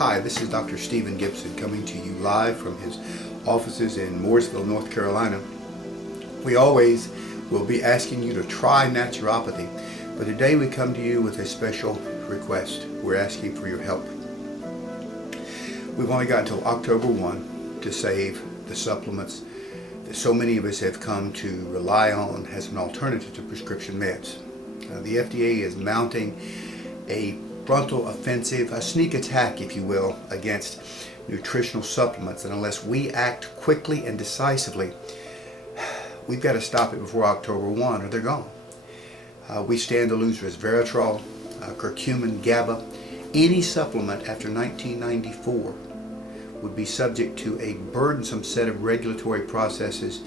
Hi, this is Dr. Stephen Gibson coming to you live from his offices in Mooresville, North Carolina. We always will be asking you to try naturopathy, but today we come to you with a special request. We're asking for your help. We've only got until October 1 to save the supplements that so many of us have come to rely on as an alternative to prescription meds. The FDA is mounting a frontal offensive, a sneak attack, if you will, against nutritional supplements, and unless we act quickly and decisively, we've got to stop it before October 1 or they're gone. We stand to lose resveratrol, curcumin, GABA. Any supplement after 1994 would be subject to a burdensome set of regulatory processes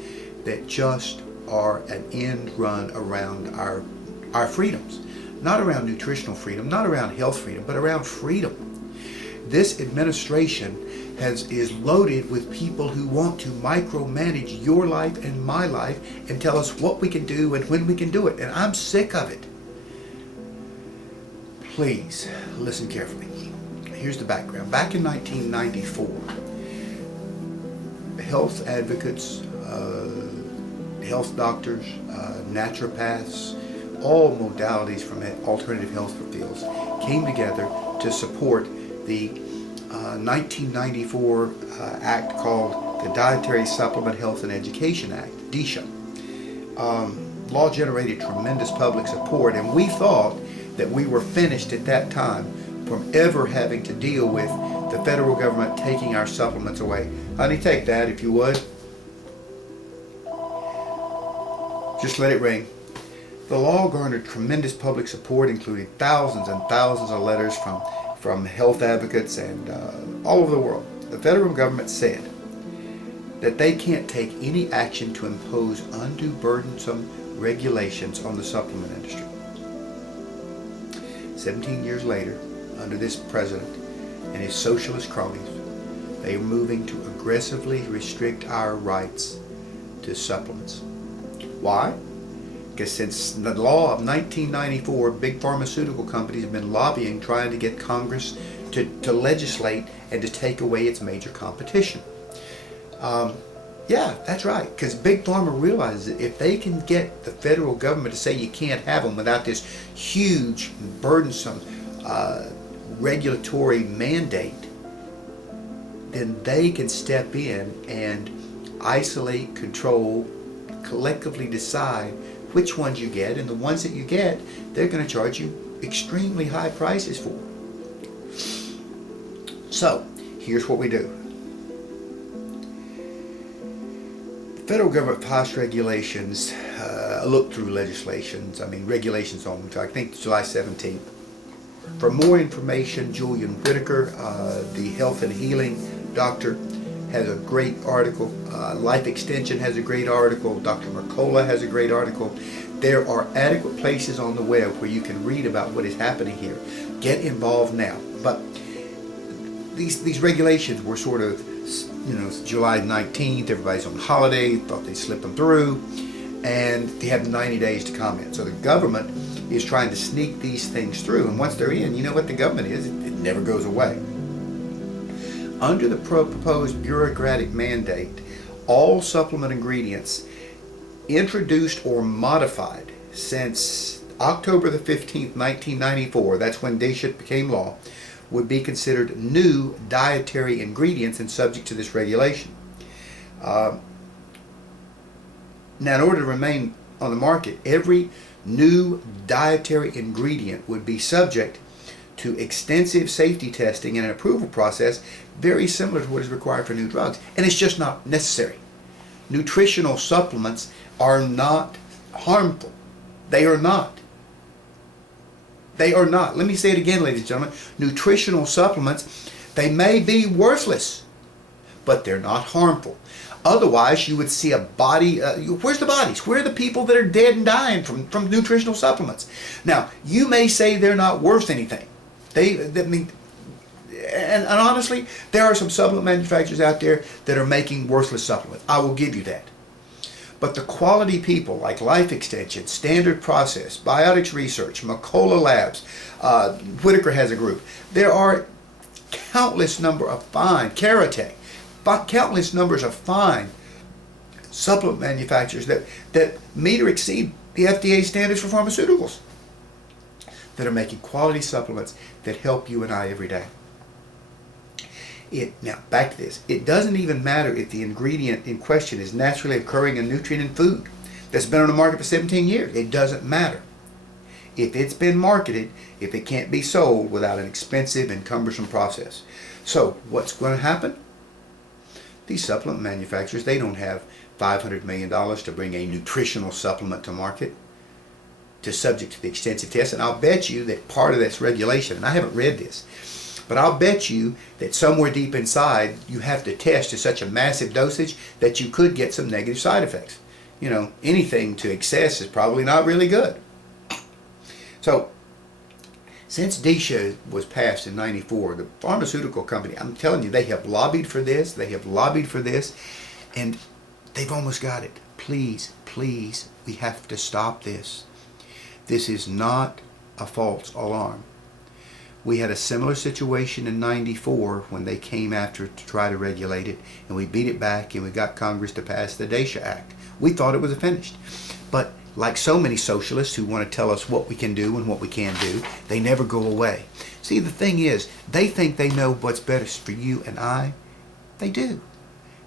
that just are an end run around our freedoms. Not around nutritional freedom, not around health freedom, but around freedom. This administration is loaded with people who want to micromanage your life and my life and tell us what we can do and when we can do it. And I'm sick of it. Please listen carefully. Here's the background. Back in 1994, health advocates, health doctors, naturopaths, all modalities from alternative health fields came together to support the 1994 act called the Dietary Supplement Health and Education Act, DSHEA. Law generated tremendous public support, and we thought that we were finished at that time from ever having to deal with the federal government taking our supplements away. Honey, take that if you would. Just let it ring. The law garnered tremendous public support, including thousands and thousands of letters from health advocates and all over the world. The federal government said that they can't take any action to impose undue burdensome regulations on the supplement industry. 17 years later, under this president and his socialist cronies, they are moving to aggressively restrict our rights to supplements. Why? Because since the law of 1994, big pharmaceutical companies have been lobbying, trying to get Congress to legislate and to take away its major competition. Yeah, that's right, because big pharma realizes that if they can get the federal government to say you can't have them without this huge, burdensome regulatory mandate, then they can step in and isolate, control, collectively decide which ones you get, and the ones that you get, they're going to charge you extremely high prices for. So, here's what we do. The federal government passed regulations, look-through regulations on, I think July 17th. For more information, Julian Whitaker, the health and healing doctor, has a great article. Life Extension has a great article. Dr. Mercola has a great article. There are adequate places on the web where you can read about what is happening here. Get involved now. But these regulations were sort of, July 19th, everybody's on holiday, thought they'd slip them through, and they have 90 days to comment. So the government is trying to sneak these things through, and once they're in, you know what the government is, it never goes away. Under the proposed bureaucratic mandate, all supplement ingredients introduced or modified since October the 15th, 1994, that's when DSHEA became law, would be considered new dietary ingredients and subject to this regulation. Now, in order to remain on the market, every new dietary ingredient would be subject to extensive safety testing and an approval process very similar to what is required for new drugs. And it's just not necessary. Nutritional supplements are not harmful. They are not. They are not. Let me say it again, ladies and gentlemen. Nutritional supplements, they may be worthless, but they're not harmful. Otherwise, you would see a body, where's the bodies? Where are the people that are dead and dying from nutritional supplements? Now, you may say they're not worth anything. And honestly, there are some supplement manufacturers out there that are making worthless supplements. I will give you that. But the quality people like Life Extension, Standard Process, Biotics Research, Mercola Labs, Whitaker has a group. There are countless number of fine, Karatech, countless numbers of fine supplement manufacturers that meet or exceed the FDA standards for pharmaceuticals, that are making quality supplements that help you and I every day. Now, back to this. It doesn't even matter if the ingredient in question is naturally occurring in nutrient in food that's been on the market for 17 years. It doesn't matter. If it's been marketed, if it can't be sold without an expensive and cumbersome process. So, what's going to happen? These supplement manufacturers, they don't have $500 million to bring a nutritional supplement to market, to subject to the extensive tests. And I'll bet you that part of that's regulation, and I haven't read this, but I'll bet you that somewhere deep inside you have to test to such a massive dosage that you could get some negative side effects. You know, anything to excess is probably not really good. So, since DSHEA was passed in '94, the pharmaceutical company, I'm telling you, they have lobbied for this, and they've almost got it. Please, please, we have to stop this. This is not a false alarm. We had a similar situation in '94 when they came after to try to regulate it, and we beat it back and we got Congress to pass the DSHEA Act. We thought it was finished. But like so many socialists who want to tell us what we can do and what we can't do, they never go away. See, the thing is, they think they know what's best for you and I. They do.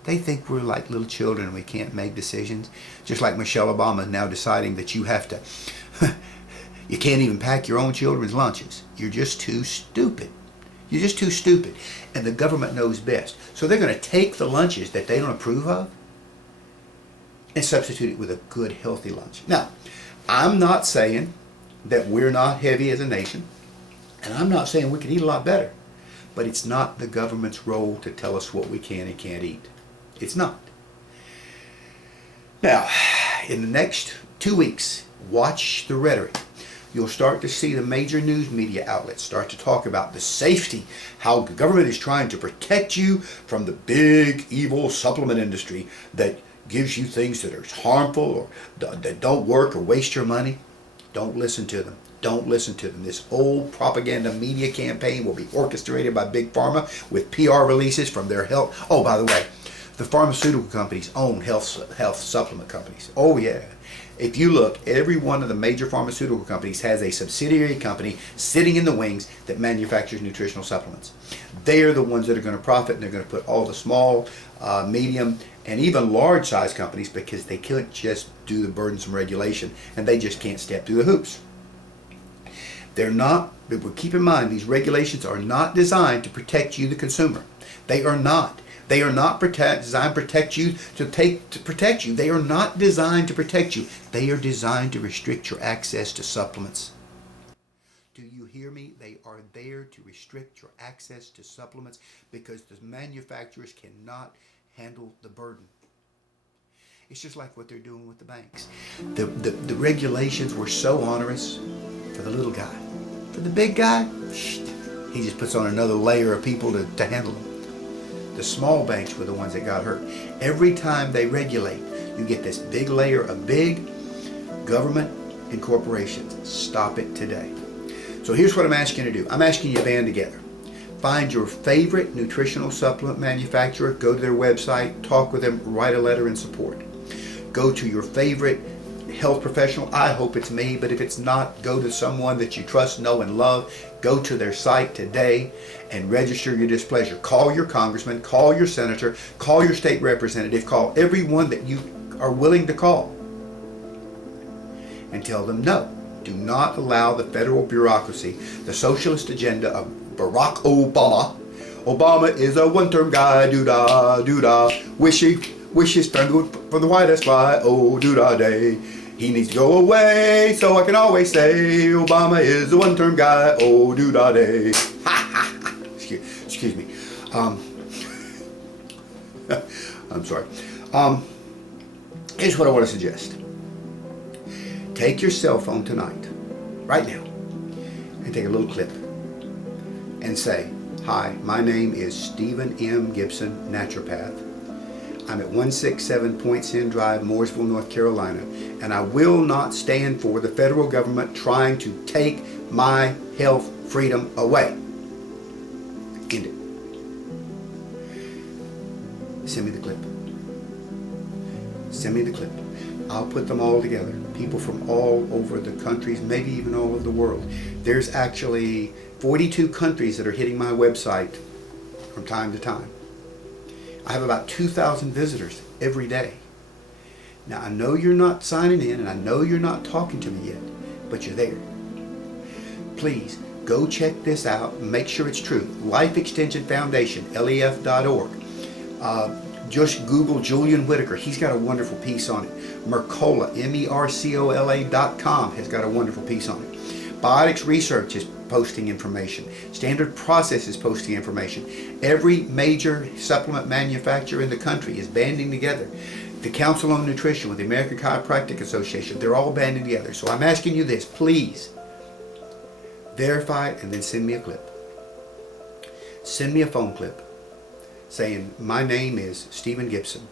They think we're like little children and we can't make decisions. Just like Michelle Obama now deciding that you have to, you can't even pack your own children's lunches. You're just too stupid. You're just too stupid. And the government knows best. So they're going to take the lunches that they don't approve of and substitute it with a good, healthy lunch. Now, I'm not saying that we're not heavy as a nation, and I'm not saying we can eat a lot better, but it's not the government's role to tell us what we can and can't eat. It's not. Now, in the next 2 weeks, watch the rhetoric. You'll start to see the major news media outlets start to talk about the safety, how the government is trying to protect you from the big, evil supplement industry that gives you things that are harmful or that don't work or waste your money. Don't listen to them. Don't listen to them. This whole propaganda media campaign will be orchestrated by Big Pharma with PR releases from their health. Oh, by the way, the pharmaceutical companies own health supplement companies. Oh, yeah. If you look, every one of the major pharmaceutical companies has a subsidiary company sitting in the wings that manufactures nutritional supplements. They are the ones that are going to profit, and they're going to put all the small, medium, and even large size companies, because they can't just do the burdensome regulation and they just can't step through the hoops. They're not, but keep in mind, these regulations are not designed to protect you, the consumer. They are not. They are not designed to protect you, to protect you. They are not designed to protect you. They are designed to restrict your access to supplements. Do you hear me? They are there to restrict your access to supplements because the manufacturers cannot handle the burden. It's just like what they're doing with the banks. The regulations were so onerous for the little guy. For the big guy, he just puts on another layer of people to handle them. The small banks were the ones that got hurt. Every time they regulate, you get this big layer of big government and corporations. Stop it today. So here's what I'm asking you to do. I'm asking you to band together. Find your favorite nutritional supplement manufacturer, go to their website, talk with them, write a letter in support. Go to your favorite health professional. I hope it's me, but if it's not, go to someone that you trust, know, and love. Go to their site today and register your displeasure. Call your congressman, call your senator, call your state representative, call everyone that you are willing to call and tell them no. Do not allow the federal bureaucracy, the socialist agenda of Barack Obama. Obama is a one-term guy, doo-dah, doo-dah, wishes from the whitest fly, oh, doo-dah day. He needs to go away, so I can always say, Obama is a one-term guy, oh, doo-dah day. Excuse me. I'm sorry. Here's what I want to suggest. Take your cell phone tonight, right now, and take a little clip and say, hi, my name is Stephen M. Gibson, naturopath. I'm at 167 Points End Drive, Mooresville, North Carolina, and I will not stand for the federal government trying to take my health freedom away. End it. Send me the clip. Send me the clip. I'll put them all together. People from all over the countries, maybe even all over the world. There's actually 42 countries that are hitting my website from time to time. I have about 2,000 visitors every day. Now, I know you're not signing in, and I know you're not talking to me yet, but you're there. Please, go check this out and make sure it's true. Life Extension Foundation, lef.org. Just Google Julian Whitaker. He's got a wonderful piece on it. Mercola, mercola.com has got a wonderful piece on it. Biotics Research is posting information. Standard Process is posting information. Every major supplement manufacturer in the country is banding together. The Council on Nutrition with the American Chiropractic Association, they're all banding together. So I'm asking you this, please verify it and then send me a clip. Send me a phone clip saying, my name is Stephen Gibson.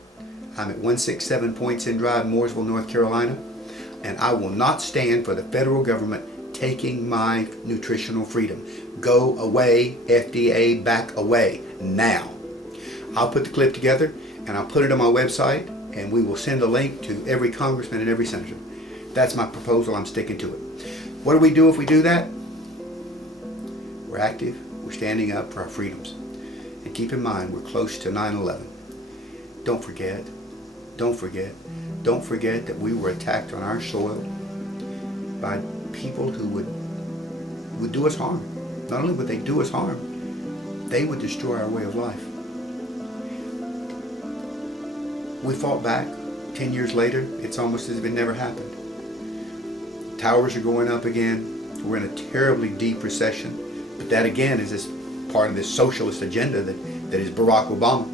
I'm at 167 Points Inn Drive, Mooresville, North Carolina, and I will not stand for the federal government taking my nutritional freedom. Go away, FDA, back away, now. I'll put the clip together and I'll put it on my website, and we will send a link to every congressman and every senator. That's my proposal. I'm sticking to it. What do we do if we do that? We're active. We're standing up for our freedoms. And keep in mind, we're close to 9/11. Don't forget. Don't forget. Don't forget that we were attacked on our soil by people who would do us harm. Not only would they do us harm, they would destroy our way of life. We fought back. 10 years later, it's almost as if it never happened. Towers are going up again. We're in a terribly deep recession. But that again is this part of this socialist agenda that is Barack Obama.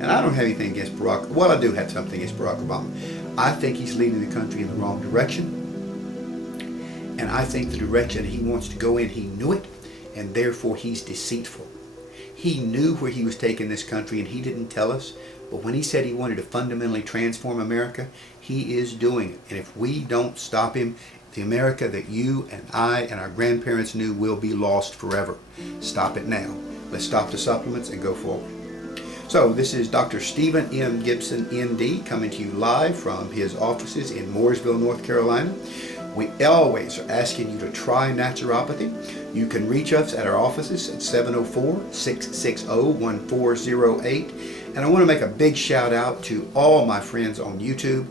And I don't have anything against Barack. Well, I do have something against Barack Obama. I think he's leading the country in the wrong direction. And I think the direction he wants to go in, he knew it, and therefore he's deceitful. He knew where he was taking this country, and he didn't tell us. But when he said he wanted to fundamentally transform America, he is doing it. And if we don't stop him, the America that you and I and our grandparents knew will be lost forever. Stop it now. Let's stop the supplements and go forward. So this is Dr. Stephen M. Gibson, ND, coming to you live from his offices in Mooresville, North Carolina. We always are asking you to try naturopathy. You can reach us at our offices at 704-660-1408. And I want to make a big shout out to all my friends on YouTube.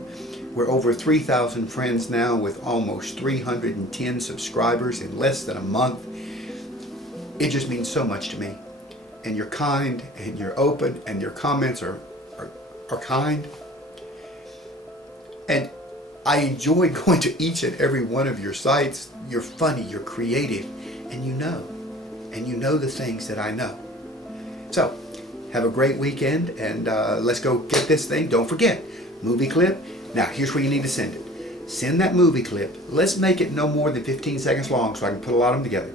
We're over 3,000 friends now with almost 310 subscribers in less than a month. It just means so much to me. And you're kind, and you're open, and your comments are kind. And I enjoy going to each and every one of your sites. You're funny, you're creative, and you know the things that I know. So, have a great weekend, and let's go get this thing. Don't forget, movie clip. Now, here's where you need to send it. Send that movie clip. Let's make it no more than 15 seconds long so I can put a lot of them together.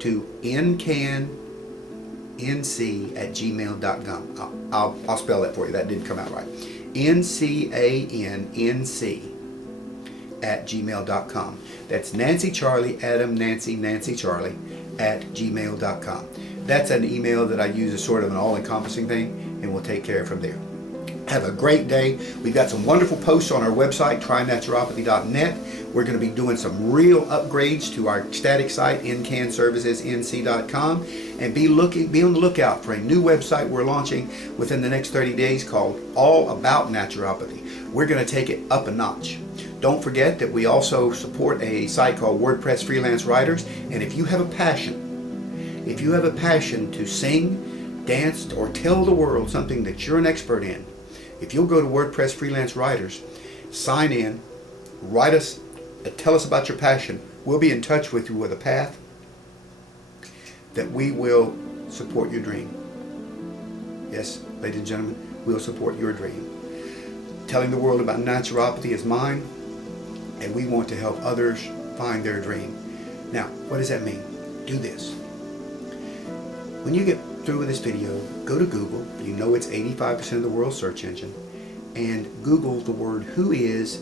To ncanNC@gmail.com. I'll spell that for you. That didn't come out right. ncanNC@gmail.com. That's Nancy Charlie Adam Nancy Nancy Charlie @gmail.com. That's an email that I use as sort of an all-encompassing thing, and we'll take care of it from there. Have a great day. We've got some wonderful posts on our website, trynaturopathy.net. We're going to be doing some real upgrades to our static site, ncanservicesnc.com, and be on the lookout for a new website we're launching within the next 30 days called All About Naturopathy. We're going to take it up a notch. Don't forget that we also support a site called WordPress Freelance Writers, and if you have a passion to sing, dance, or tell the world something that you're an expert in, if you'll go to WordPress Freelance Writers, sign in, write us, tell us about your passion. We'll be in touch with you with a path that we will support your dream. Yes, ladies and gentlemen, we'll support your dream. Telling the world about naturopathy is mine, and we want to help others find their dream. Now, what does that mean? Do this. When you get through with this video, go to Google. You know it's 85% of the world's search engine, and Google the word "Who is